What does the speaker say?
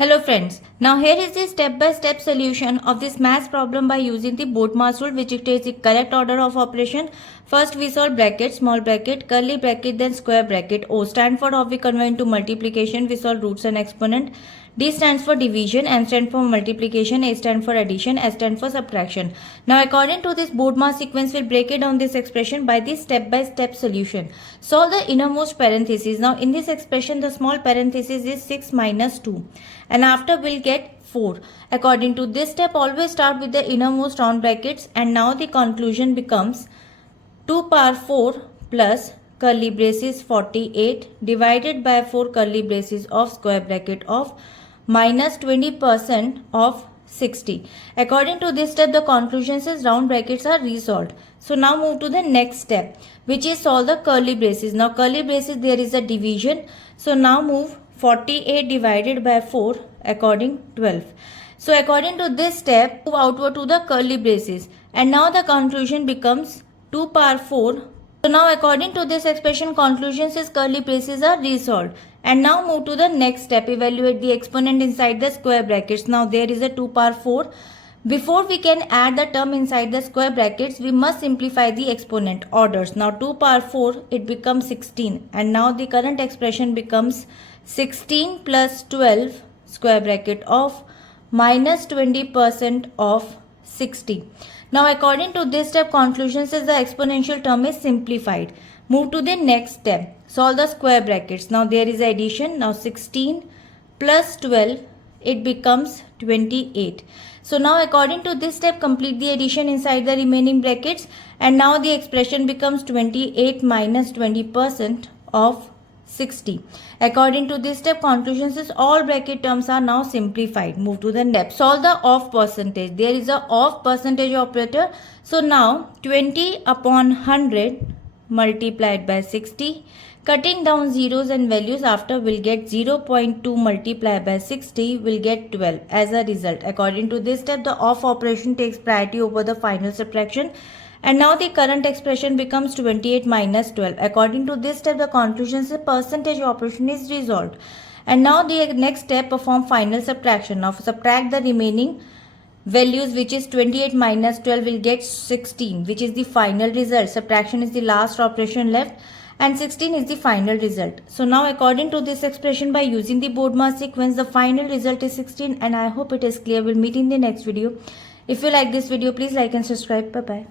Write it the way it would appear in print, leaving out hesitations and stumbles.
Hello friends, now here is the step-by-step solution of this math problem by using the Bodmas rule, which dictates the correct order of operation. First we solve bracket, small bracket, curly bracket, then square bracket. O stand for how we convert into multiplication, we solve roots and exponent. D stands for division, M stands for multiplication, A stands for addition, S stands for subtraction. Now according to this Bodmas sequence, we'll break it down this expression by the step-by-step solution. Solve the innermost parenthesis. Now in this expression, the small parenthesis is 6 minus 2. And after we'll get 4. According to this step, always start with the innermost round brackets, and now the conclusion becomes 2 power 4 plus curly braces 48 divided by 4 curly braces of square bracket of minus 20% of 60. According to this step, the conclusion says round brackets are resolved. So now move to the next step, which is solve the curly braces. Now curly braces, there is a division. So now move 48 divided by 4 according 12. So according to this step, move outward to the curly braces, and now the conclusion becomes 2 power 4. So now according to this expression, conclusion says curly braces are resolved. And now move to the next step, evaluate the exponent inside the square brackets. Now there is a 2 power 4. Before we can add the term inside the square brackets, we must simplify the exponent orders. Now 2 power 4, it becomes 16, and now the current expression becomes 16 plus 12 square bracket of minus 20% of 60. Now according to this step, conclusion says the exponential term is simplified. Move to the next step, solve the square brackets. Now there is addition. Now 16 plus 12, it becomes 28. So now according to this step, complete the addition inside the remaining brackets, and now the expression becomes 28 minus 20% of 60. According to this step, conclusion says all bracket terms are now simplified. Move to the next. Solve the off percentage. There is a off percentage operator. So now 20 upon 100 multiplied by 60. Cutting down zeros and values, after we'll get 0.2 multiplied by 60, we'll get 12 as a result. According to this step, the off operation takes priority over the final subtraction. And now the current expression becomes 28 minus 12. According to this step, the conclusion is the percentage operation is resolved. And now the next step, perform final subtraction. Now subtract the remaining values, which is 28 minus 12, will get 16, which is the final result. Subtraction is the last operation left, and 16 is the final result. So now according to this expression, by using the Bodmas sequence, the final result is 16, and I hope it is clear. We'll meet in the next video. If you like this video, please like and subscribe. Bye bye.